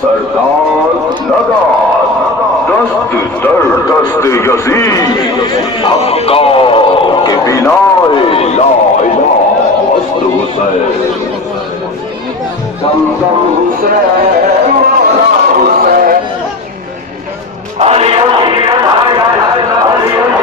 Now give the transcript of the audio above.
सरदार लगा दस्त दर दस्त यजीद हक्का के बिना ला इलाहा मस्त हुसैन दम दम हुसैन मौला हुसैन अली अली अली अली